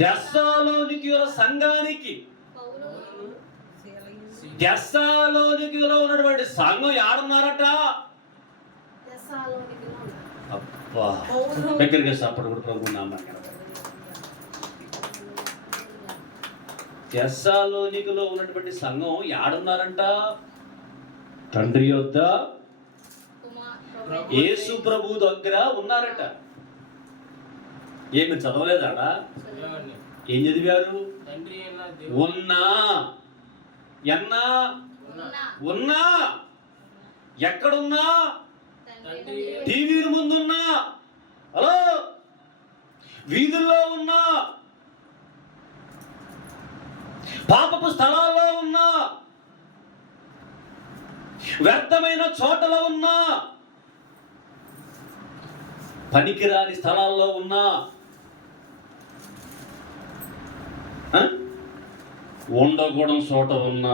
దెస్సాలోనికి సంఘానికి. దెస్సాలోనికి ఉన్నటువంటి సంఘం ఏడున్నారట అబ్బా. దగ్గరికి అప్పుడు కూడా ప్రభు నామాన్ని దెస్సాలోనికలో ఉన్నటువంటి సంఘం ఏడున్నారంట తండ్రి యొద్ద యేసు ప్రభు దగ్గర ఉన్నారట. ఏమి చదవలేదాడా. ఏం చదివారు? ఉన్నా. ఎన్నా? ఉన్నా. ఎక్కడున్నా? టీవీల ముందున్నా. హలో? వీధుల్లో ఉన్నా. పాపపు స్థలాల్లో ఉన్నా. వ్యర్థమైన చోటలో ఉన్నా. పనికిరాని స్థలాల్లో ఉన్నా ఆ? ఉండకూడని చోట ఉన్న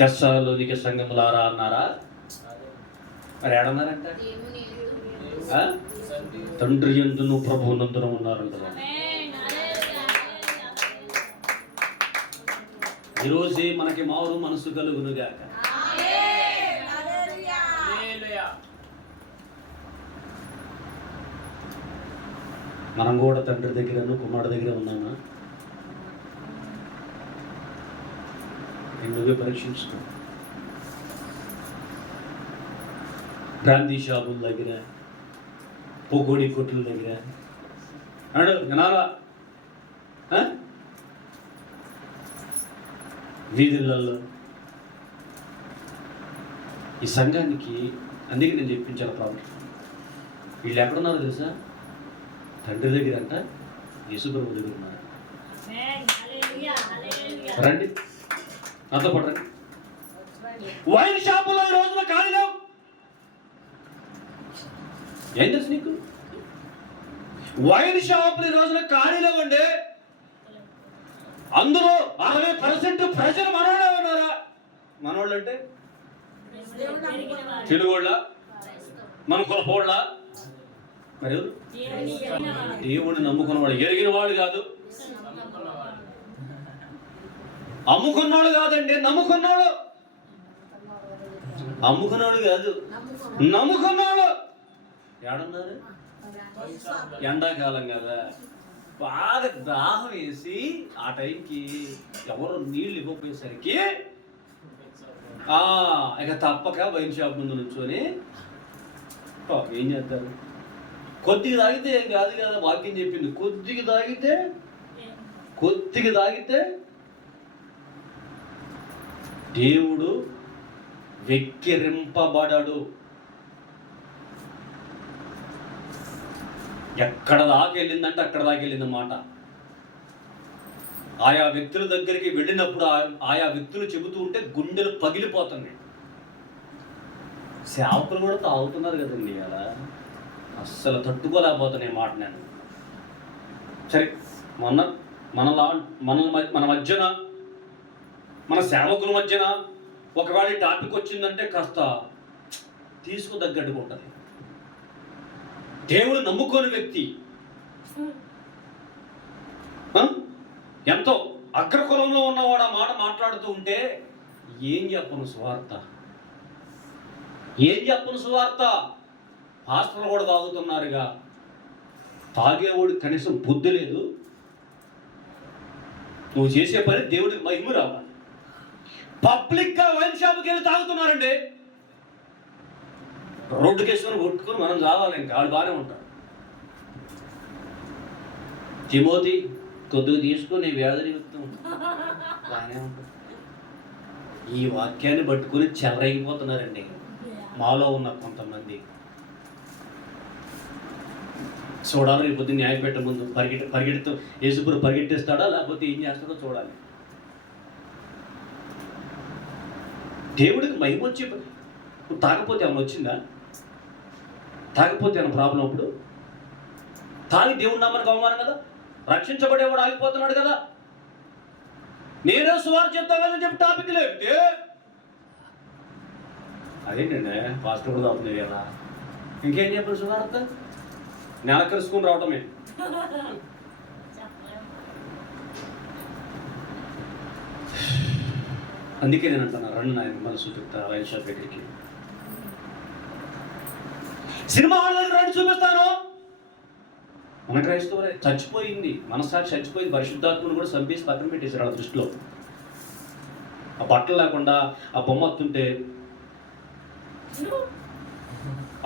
దశలోనికి సంఘములారా అన్నారా? మరి ఏడన్నారంట? తండ్రి ఎందును ప్రభు నందున ఉన్నారు ఈరోజే మనకి మారు మనసు కలుగునుగాక. మనం కూడా తండ్రి దగ్గరను కుమారుడు దగ్గర ఉన్నామా నువ్వే పరీక్షించుకో. బ్రాందీ షాపుల దగ్గర పొగోడి కొట్ల దగ్గర. అన్నాడు వినాలా వీధులలో. ఈ సంఘానికి అందుకే నేను చెప్పించాలి ప్రాబ్లం వీళ్ళు ఎక్కడున్నారో తెలుసా? తండ్రి దగ్గర అంట యేసుప్రభు దగ్గర ఉన్నారు. రండి. నాతో పాటు రండి. వైన్ షాపులో ఈ రోజున ఖాళీ లేవు. ఏం తెలుసు నీకు? వైన్ షాపులు ఈ రోజున ఖాళీ లేవండి. అందులో అరవై పర్సెంట్ ప్రజలు మనోళ్ళే ఉన్నారా? మనోళ్ళు అంటే తెలుగోళ్ళ? మన కులపోళ్ళ? మరి? దేవుడిని నమ్ముకున్న వాడు. ఎరిగిన వాడు కాదు. అమ్ముకున్నాడు కాదండి నమ్ముకున్నాడు. అమ్ముకున్నాడు కాదు. నమ్ముకున్నాడు. ఏడున్నారు? ఎండాకాలం కదా. బాగా దాహం వేసి ఆ టైంకి ఎవరు నీళ్ళు ఇవ్వకపోయేసరికి ఆ, ఇక తప్పక వైన్ షాప్ ముందు నుంచొని ఏం చేస్తారు? కొద్దిగా తాగితే ఏం కాదు కదా వాక్యం చెప్పింది. కొద్దిగా తాగితే? కొద్దిగా తాగితే? దేవుడు వెక్కిరింపబడడు. ఎక్కడ దాకెళ్ళిందంటే అక్కడ దాకెళ్ళిందన్నమాట ఆయా వ్యక్తుల దగ్గరికి వెళ్ళినప్పుడు ఆయా వ్యక్తులు చెబుతూ ఉంటే గుండెలు పగిలిపోతున్నాయి. సేవకులు కూడా తాగుతున్నారు కదండి అలా అస్సలు తట్టుకోలేకపోతున్నాయి మాట నేను. సరే మన మనలా మన మన మధ్యన మన సేవకుల మధ్యన ఒకవేళ టాపిక్ వచ్చిందంటే కాస్త తీసుకోదగ్గట్టుగా ఉంటుంది. దేవుడు నమ్ముకోని వ్యక్తి ఎంతో అగ్రకులంలో ఉన్నవాడు ఆ మాట మాట్లాడుతూ ఉంటే ఏం చెప్పను సువార్త? ఏం చెప్పను సువార్త? పాస్టర్లు కూడా తాగుతున్నారుగా. తాగేవాడు కనీసం బుద్ధి లేదు. నువ్వు చేసే పని దేవుడికి మహిమ రావాలి. పబ్లిక్గా వైన్ షాప్కి వెళ్ళి తాగుతున్నారండి. రోడ్డు కేసుకొని కొట్టుకొని మనం చావాలి ఇంకా వాళ్ళు బాగానే ఉంటారు తిమోతి కొద్దిగా తీసుకొని వ్యాధ నిమిత్తం. బాగానే ఉంటారు ఈ వాక్యాన్ని పట్టుకొని చెలరైపోతున్నారండి మాలో ఉన్న కొంతమంది. చూడాలి రేపొద్దు న్యాయపేట ముందు పరిగెట్ పరిగెడుతూ యేసుపురు పరిగెట్టేస్తాడా లేకపోతే ఏం చేస్తాడో చూడాలి. దేవుడికి మహిమ వచ్చి తాగపోతే ఏమైనా వచ్చిందా? తాకపోతే ఏమైనా ప్రాబ్లం అప్పుడు? తాగి దేవుడు నమ్మనికి అవమానం కదా? రక్షించబడేవాడు ఆగిపోతున్నాడు కదా? నేనే సువారు చెప్తా కదా చెప్పి టాపిక్ లేపితే? అదేంటండి? పాస్టర్ కూడా అవుతుంది కదా? ఇంకేం చెప్పాలి సువార్త? నెలకరుసుకుని రావటమే. అందుకే నేను అంటున్నా రండి నాయన మిమ్మల్ని చూపిస్తా రైల్ షాప్ దగ్గరికి. సినిమా హాల్ దగ్గర రండి చూపిస్తాను. మన క్రైస్తవులే చచ్చిపోయింది మనసారి చచ్చిపోయింది పరిశుద్ధాత్మను కూడా చంపేసి పక్కన పెట్టేశారు వాళ్ళ దృష్టిలో. ఆ బట్టలు లేకుండా ఆ బొమ్మ వస్తుంటే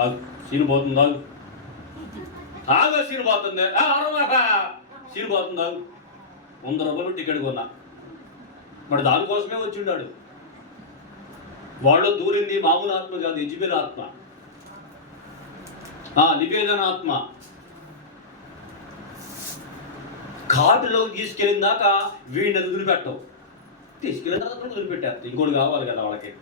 ఆగు సీను పోతుంది? ఆగు ఆగా సీను పోతుంది సీను పోతుంది ఆగు వంద రూపాయలు టికెట్ కొన్నా. మరి దానికోసమే వచ్చిండాడు వాళ్ళు దూరింది మామూలు ఆత్మ కాదు యజ్బేల ఆత్మ. ఆ నివేదన ఆత్మ. కాటులో తీసుకెళ్ళిన దాకా వీడిని వదిలిపెట్టవు. తీసుకెళ్ళిన తర్వాత కూడా ఇంకోటి కావాలి కదా వాళ్ళకి.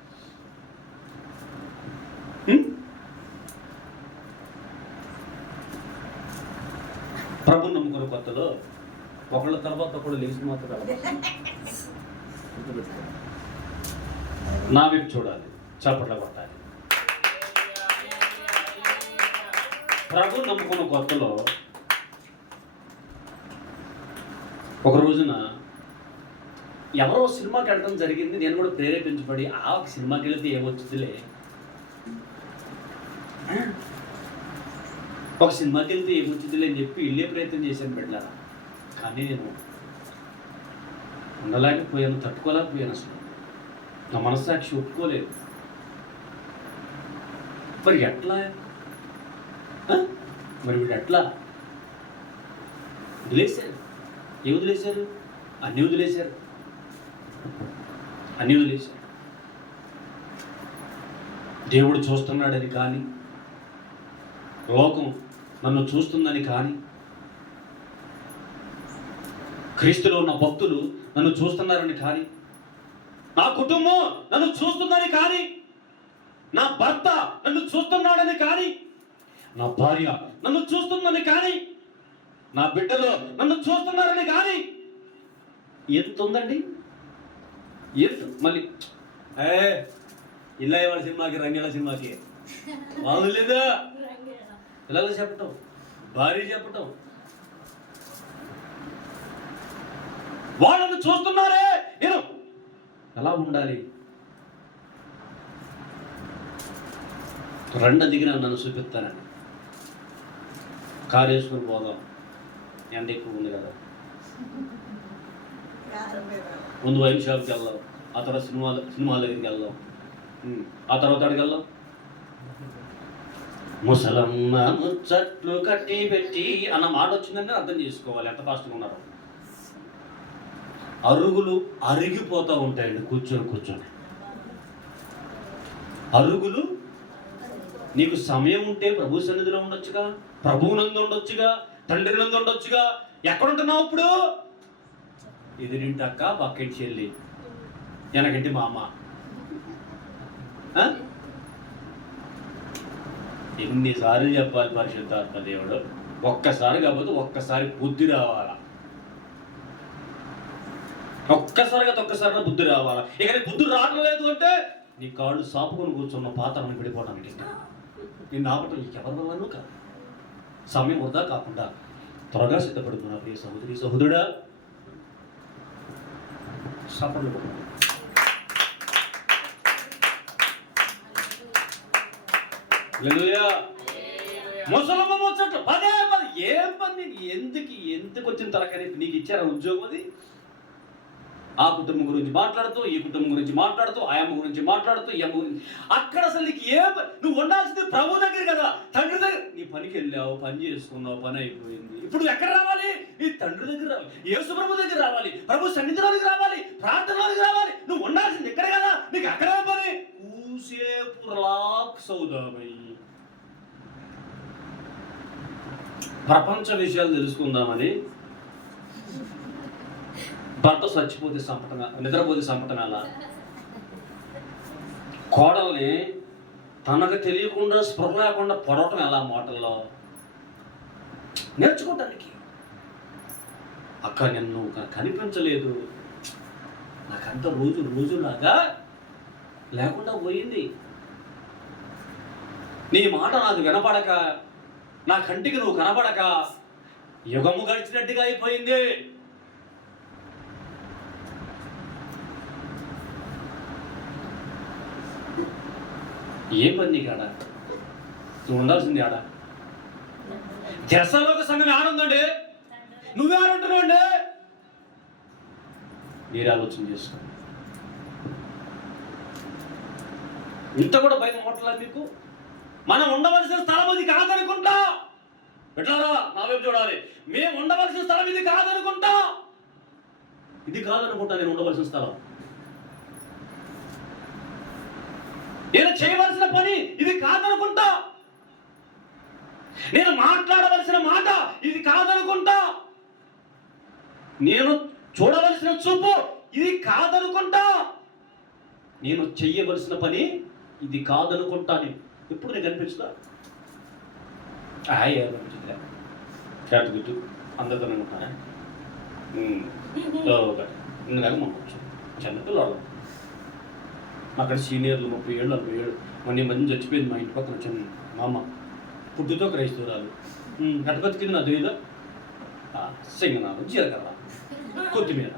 ప్రభు నమ్ముకున్న కొత్తలో ఒకళ్ళ తర్వాత ఒకళ్ళు లేచి మాత్రం నా వైపు చూడాలి చప్పట్ల కొట్టాలి. ప్రభు నమ్ముకున్న కొత్తలో ఒక రోజున ఎవరో సినిమాకి వెళ్ళడం జరిగింది నేను కూడా ప్రేరేపించబడి ఆ సినిమాకి వెళితే ఏమొచ్చుదిలే? ఒక సినిమాకి వెళ్తే ఏమొచ్చుదిలే అని చెప్పి వెళ్ళే ప్రయత్నం చేశాను బిడ్డారా కానీ నేను ఉండలేకపోయాను తట్టుకోలేకపోయాను అసలు. నా మనస్సాక్షి ఒప్పుకోలేదు. మరి ఎట్లా? మరి వీడు ఎట్లా? వదిలేశారు. ఏ వదిలేశారు? అన్నీ వదిలేశారు. అన్నీ వదిలేశారు. దేవుడు చూస్తున్నాడని కానీ లోకం నన్ను చూస్తుందని కానీ క్రీస్తులో ఉన్న భక్తులు నన్ను చూస్తున్నారని కానీ నా కుటుంబం నన్ను చూస్తుందని కానీ నా భర్త నన్ను చూస్తున్నాడని కానీ నా భార్య నన్ను చూస్తుందని కానీ నా బిడ్డలు నన్ను చూస్తున్నారని కానీ ఎంత ఉందండి? ఎంత? మళ్ళీ ఏ ఇల్లా వాళ్ళ సినిమాకి రంగేళ సినిమాకి. మామూలు లేదా? పిల్లలు చెప్పటం భార్య చెప్పటం. వాళ్ళని చూస్తున్నారే నేను. ఎలా ఉండాలి? రెండు దిగిన నన్ను చూపిస్తానండి. కారు వేసుకుని పోదాం. ఎండ ఎక్కువ ఉంది కదా. ముందు వైన్ షాప్కి వెళ్దాం. ఆ తర్వాత సినిమా సినిమా దగ్గరికి వెళ్దాం. ఆ తర్వాత అడిగి వెళ్దాం. ముసలమ్మ ముచ్చట్లు కట్టి పెట్టి అన్న మాట వచ్చిందంటే అర్థం చేసుకోవాలి. ఎంత ఫాస్ట్గా ఉన్నారు. అరుగులు అరిగిపోతూ ఉంటాయండి. కూర్చొని కూర్చొని. అరుగులు నీకు సమయం ఉంటే ప్రభు సన్నిధిలో ఉండొచ్చుగా ప్రభువు నందు ఉండొచ్చుగా తండ్రి నందు ఉండొచ్చుగా. ఎక్కడుంటున్నావు ఇప్పుడు? ఎదురింటి అక్క పక్కింటి చెల్లి వెనకంటి మా అమ్మ ఎన్నిసార్లు చెప్పాలి పరిశుద్ధాత్మ దేవుడు? ఒక్కసారి కాకపోతే ఒక్కసారి బుద్ధి రావాలా? ఒక్కసారిగా ఒక్కసారిగా బుద్ధి రావాలా? ఇక నీ బుద్ధి రావట్లేదు అంటే నీ కాళ్ళు సాపుకొని కూర్చున్న పాత్రను పడిపోవడానికి నేను ఆపటం నీకు వల్లనూ కాదు. సమయం వృధా కాకుండా త్వరగా సిద్ధపడుతున్నా ప్రియ సహోదరి సహోదరుడా సఫలం ముసలమ్మ ముచ్చట్లు. పదే పది. ఏం పని ఎందుకు? ఎందుకు వచ్చిన తరకని నీకు ఇచ్చారా ఉద్యోగం అది? ఆ కుటుంబం గురించి మాట్లాడుతూ ఈ కుటుంబం గురించి మాట్లాడుతూ ఆ అమ్మ గురించి మాట్లాడుతూ ఈ అమ్మ గురించి. అక్కడ అసలు నీకు ఏ పని? నువ్వు ఉండాల్సింది ప్రభు దగ్గర కదా. తండ్రి దగ్గర. నీ పనికి వెళ్ళావు పని చేసుకున్నావు పని అయిపోయింది. ఇప్పుడు ఎక్కడ రావాలి? నీ తండ్రి దగ్గర రావాలి. యేసు ప్రభు దగ్గర రావాలి. ప్రభు సన్నిధిలోనికి రావాలి. ప్రార్థనలోనికి రావాలి. నువ్వు ఉండాల్సింది ఎక్కడ కదా. నీకు అక్కడ పని? కూసేపు రిలాక్స్ అవుదామయ్యి ప్రపంచ విషయాలు తెలుసుకుందామని భర్త చచ్చిపోతే సంపటం నిద్రపోతే సంపటం ఎలా కోడల్ని తనకు తెలియకుండా స్పృహ లేకుండా పొడవటం ఎలా మోటల్లో? నేర్చుకోవటానికి. అక్క నిన్ను కనిపించలేదు. నాకంత రోజు రోజులాగా లేకుండా పోయింది. నీ మాట నాకు వినపడక నా కంటికి నువ్వు కనబడక యుగము గడిచినట్టుగా అయిపోయింది. ఏ పని నీకు ఆడ? నువ్వు ఉండాల్సింది ఆడ. దశలోక సంఘం ఆడుందండి నువ్వే ఆడుంటున్నావు అండి మీరు ఆలోచన చేసుకో. ఇంత కూడా భయం అవ్వట్లేదు మీకు? మనం ఉండవలసిన స్థలం ఇది కాదనుకుంటా. ఎట్లారా నా వైపు చూడాలి. మేము ఉండవలసిన స్థలం ఇది కాదనుకుంటా. ఇది కాదనుకుంటా నేను ఉండవలసిన స్థలం. నేను చేయవలసిన పని ఇది కాదనుకుంటా. నేను మాట్లాడవలసిన మాట ఇది కాదనుకుంటా. నేను చూడవలసిన చూపు ఇది కాదనుకుంటా. నేను చెయ్యవలసిన పని ఇది కాదనుకుంటా నేను. ఎప్పుడు నీకు అనిపించుదా? హాయ్ అనిపించిందిరా క్యాట్ గుర్తు అందరితో ఒకటి. ఇందులో మనం చిన్నపిల్లలు అక్కడ సీనియర్లు ముప్పై ఏళ్ళు నలభై ఏళ్ళు. మొన్న మధ్య చచ్చిపోయింది మా ఇంటి పక్కన చిన్న మా అమ్మ పుట్టుతో క్రైస్తవురాలు గట్ట బతికింది నా తెలియదా సింగనాలు జీలకర్ర. కొత్తిమీర.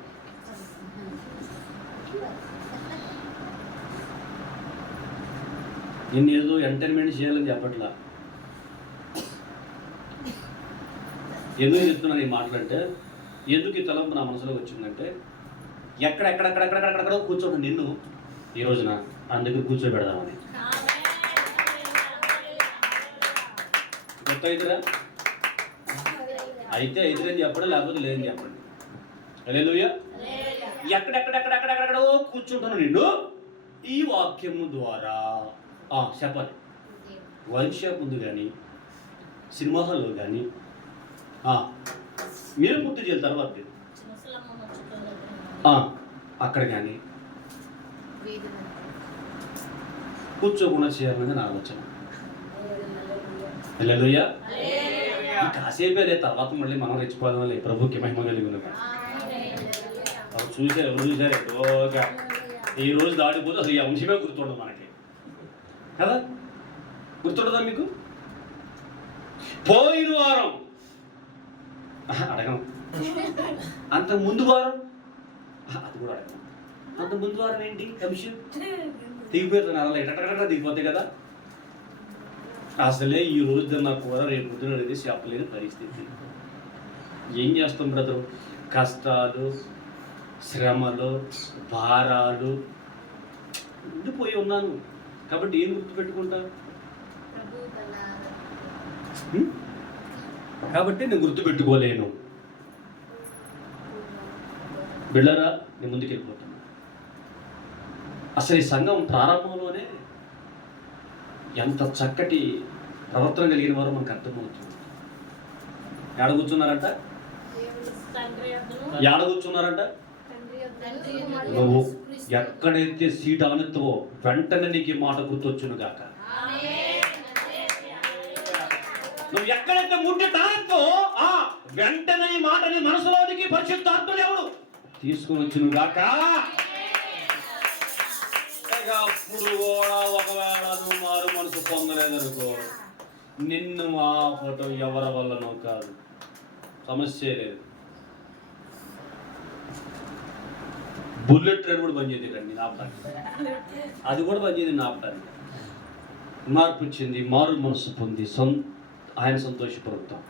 నేను ఏదో ఎంటర్టైన్మెంట్ చేయాలని చెప్పట్లా. ఎందుకు చెప్తున్నాను ఈ మాటలంటే ఎందుకు ఈ తలంపు నా మనసులో వచ్చిందంటే ఎక్కడెక్కడెక్కడెక్కడెక్కడెక్కడో కూర్చోండి నిన్ను ఈ రోజున దగ్గర కూర్చోబెడదామని. మొత్తం అయితేరా అయితే అయితేని చెప్పండి లేకపోతే లేదని చెప్పండి. అలేలుయ్య ఎక్కడెక్కడెక్కడెక్కడెక్కడో కూర్చుంటాను నిన్ను ఈ వాక్యము ద్వారా. చెప్పాలి. వైన్ షాప్ ఉంది కానీ సినిమా హాల్లో కానీ మీరు పూర్తి చేయాలి తర్వాత అక్కడ కానీ. కూర్చోకుండా చేయాలనేది నా ఆలోచన. హల్లెలూయ. ఈ కాసేపే తర్వాత మళ్ళీ మనం రెచ్చిపోదాం లే ప్రభుకి మహిమ కలిగి ఉన్నది అవి చూసారు ఎవరు చూసారు ఈ రోజు దాటిపోతే అసలు ఈ అంశమే గుర్తుండదు మనకి. కదా? గుర్తుండదా మీకు? పోయిన వారం. అడగం అంత ముందు వారం? అది కూడా అడగం అంత ముందు వారం ఏంటి? కమిషన్ దిగిపోతుంది అలా ఎటటట దిగిపోతాయి కదా? అసలే ఈ రోజు తిన్న కూర రేపు పొద్దున అనేది చెప్పలేని పరిస్థితి. ఏం చేస్తాం బ్రదరు? కష్టాలు శ్రమలు భారాలు. ఉండిపోయి ఉన్నాను. కాబట్టి ఏం గుర్తుపెట్టుకుంటా? కాబట్టి నేను గుర్తుపెట్టుకోలేను. బిళ్ళరా నేను ముందుకు వెళ్ళిపోతాను అసలు ఈ సంఘం ప్రారంభంలోనే ఎంత చక్కటి ప్రవర్తన కలిగిన వారో మనకు అర్థమవుతుంది. ఏడ కూర్చున్నారంట? ఏడ కూర్చున్నారంట? నువ్వు. ఎక్కడైతే సీట్ అలమెత్తువో వెంటనే నీకు ఈ మాట గుర్తొచ్చును గాక. నువ్వు ఎక్కడైతే ముట్టి తాతో ఆ వెంటనే ఈ మాటని మనసులోనికి పరిశుద్ధాత్ముడు ఎవడు? తీసుకుని వచ్చును గాక. అప్పుడు కూడా ఒకవేళ నువ్వు మారు మనసు పొందలేదనుకో నిన్ను ఆ ఫోటో ఎవరి వల్లనో కాదు. సమస్య లేదు. బుల్లెట్ ట్రైన్ కూడా పనిచేది రండి ఆపడానికి అది కూడా పనిచేది ఆపడానికి మార్పు ఇచ్చింది మారు మనసు పొంది సొం ఆయన సంతోషపడతాం